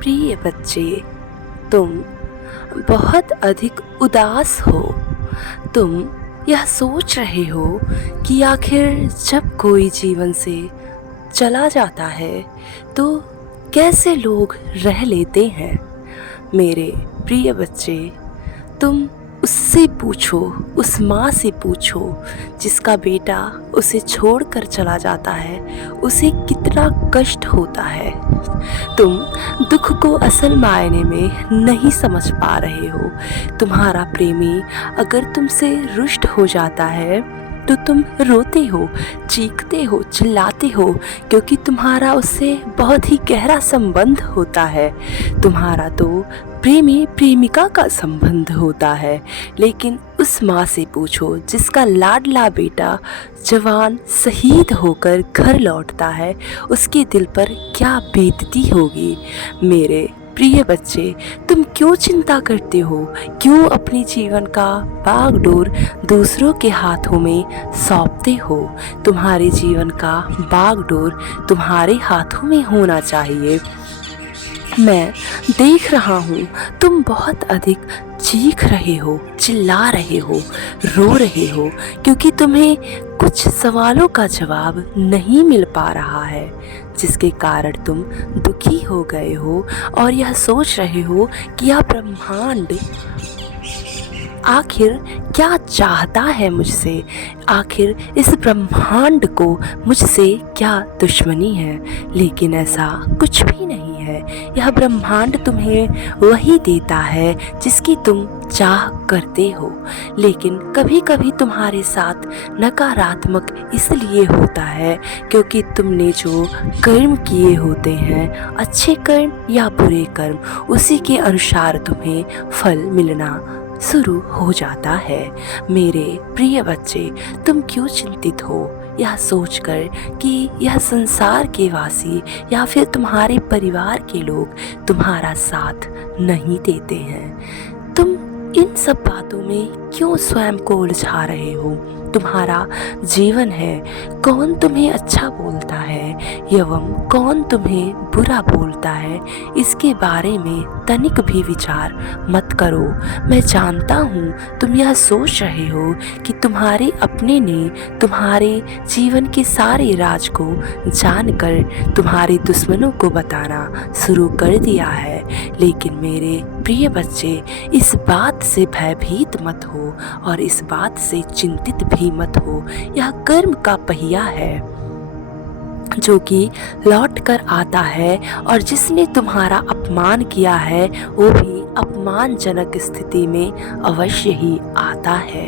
प्रिय बच्चे, तुम बहुत अधिक उदास हो। तुम यह सोच रहे हो कि आखिर जब कोई जीवन से चला जाता है तो कैसे लोग रह लेते हैं। मेरे प्रिय बच्चे, तुम उससे पूछो, उस माँ से पूछो जिसका बेटा उसे छोड़कर चला जाता है, उसे कितना कष्ट होता है। तुम दुख को असल मायने में नहीं समझ पा रहे हो। तुम्हारा प्रेमी अगर तुमसे रुष्ट हो जाता है तो तुम रोते हो, चीखते हो, चिल्लाते हो, क्योंकि तुम्हारा उससे बहुत ही गहरा संबंध होता है। तुम्हारा तो प्रेमी प्रेमिका का संबंध होता है। लेकिन उस माँ से पूछो जिसका लाडला बेटा जवान शहीद होकर घर लौटता है, उसके दिल पर क्या बीतती होगी। मेरे प्रिय बच्चे, तुम क्यों चिंता करते हो? क्यों अपने जीवन का बागडोर दूसरों के हाथों में सौंपते हो? तुम्हारे जीवन का बागडोर तुम्हारे हाथों में होना चाहिए। मैं देख रहा हूँ तुम बहुत अधिक चीख रहे हो, चिल्ला रहे हो, रो रहे हो, क्योंकि तुम्हें कुछ सवालों का जवाब नहीं मिल पा रहा है, जिसके कारण तुम दुखी हो गए हो और यह सोच रहे हो कि यह ब्रह्मांड आखिर क्या चाहता है मुझसे। आखिर इस ब्रह्मांड को मुझसे क्या दुश्मनी है। लेकिन ऐसा कुछ भी नहीं है। यह ब्रह्मांड तुम्हें वही देता है जिसकी तुम चाह करते हो। लेकिन कभी कभी तुम्हारे साथ नकारात्मक इसलिए होता है क्योंकि तुमने जो कर्म किए होते हैं, अच्छे कर्म या बुरे कर्म, उसी के अनुसार तुम्हें फल मिलना शुरू हो जाता है। मेरे प्रिय बच्चे, तुम क्यों चिंतित हो यह सोचकर कि यह संसार के वासी या फिर तुम्हारे परिवार के लोग तुम्हारा साथ नहीं देते हैं। तुम इन सब बातों में क्यों स्वयं को उलझा रहे हो? तुम्हारा जीवन है, कौन तुम्हें अच्छा बोलता है एवं कौन तुम्हें बुरा बोलता है, इसके बारे में तनिक भी विचार मत करो। मैं जानता हूँ तुम यह सोच रहे हो कि तुम्हारे अपने ने तुम्हारे जीवन के सारे राज को जानकर तुम्हारे दुश्मनों को बताना शुरू कर दिया है। लेकिन मेरे प्रिय बच्चे, इस बात से भयभीत मत हो और इस बात से चिंतित भी मत हो। यह कर्म का पहिया है जो कि लौट कर आता है, और जिसने तुम्हारा अपमान किया है वो भी अपमानजनक स्थिति में अवश्य ही आता है।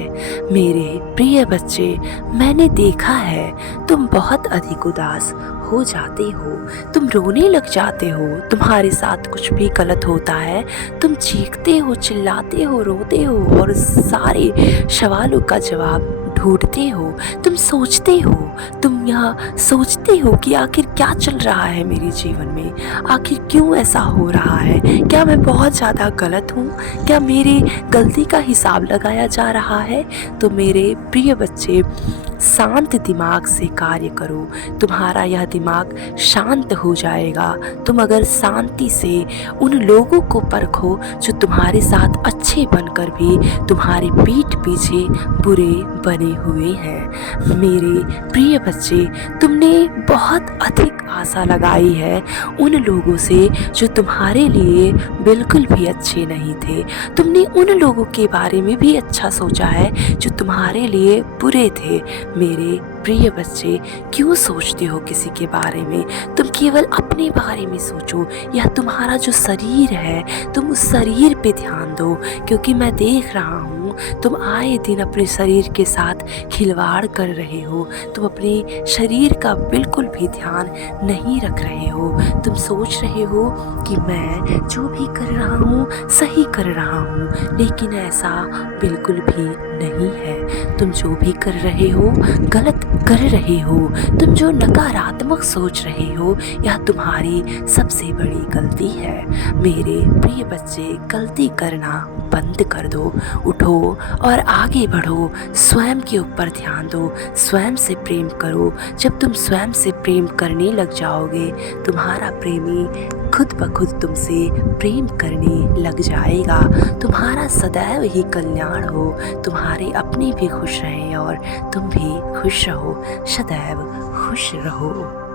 मेरे प्रिय बच्चे, मैंने देखा है तुम बहुत अधिक उदास हो जाते हो, तुम रोने लग जाते हो। तुम्हारे साथ कुछ भी गलत होता है, तुम चीखते हो, चिल्लाते हो, रोते हो और सारे सवालों का जवाब ढूंढते हो। तुम सोचते हो, तुम यह सोचते हो कि आखिर क्या चल रहा है मेरे जीवन में, आखिर क्यों ऐसा हो रहा है, क्या मैं बहुत ज़्यादा गलत हूँ, क्या मेरी गलती का हिसाब लगाया जा रहा है। तो मेरे प्रिय बच्चे, शांत दिमाग से कार्य करो। तुम्हारा यह दिमाग शांत हो जाएगा। तुम अगर शांति से उन लोगों को परखो जो तुम्हारे साथ अच्छे बनकर भी तुम्हारे पीठ पीछे बुरे बने हुए हैं। मेरे प्रिय बच्चे, तुमने बहुत अधिक आशा लगाई है उन लोगों से जो तुम्हारे लिए बिल्कुल भी अच्छे नहीं थे। तुमने उन लोगों के बारे में भी अच्छा सोचा है जो तुम्हारे लिए बुरे थे। मेरे प्रिय बच्चे, क्यों सोचते हो किसी के बारे में? तुम केवल अपने बारे में सोचो। यह तुम्हारा जो शरीर है, तुम उस शरीर पे ध्यान दो, क्योंकि मैं देख रहा हूँ तुम आए दिन अपने शरीर के साथ खिलवाड़ कर रहे हो। तुम अपने शरीर का बिल्कुल भी ध्यान नहीं रख रहे हो। तुम सोच रहे हो कि मैं जो भी कर रहा हूँ सही कर रहा हूँ, लेकिन ऐसा बिल्कुल भी नहीं है। तुम जो भी कर रहे हो गलत कर रहे हो। तुम जो नकारात्मक सोच रहे हो यह तुम्हारी सबसे बड़ी गलती है। मेरे प्रिय बच्चे, गलती करना बंद कर दो, उठो और आगे बढ़ो। स्वयं के ऊपर ध्यान दो, स्वयं से प्रेम करो। जब तुम स्वयं से प्रेम करने लग जाओगे, तुम्हारा प्रेमी खुद ब खुद तुमसे प्रेम करने लग जाएगा। तुम्हारा सदैव ही कल्याण हो, तुम्हारे अपने भी खुश रहें और तुम भी खुश रहो, सदैव खुश रहो।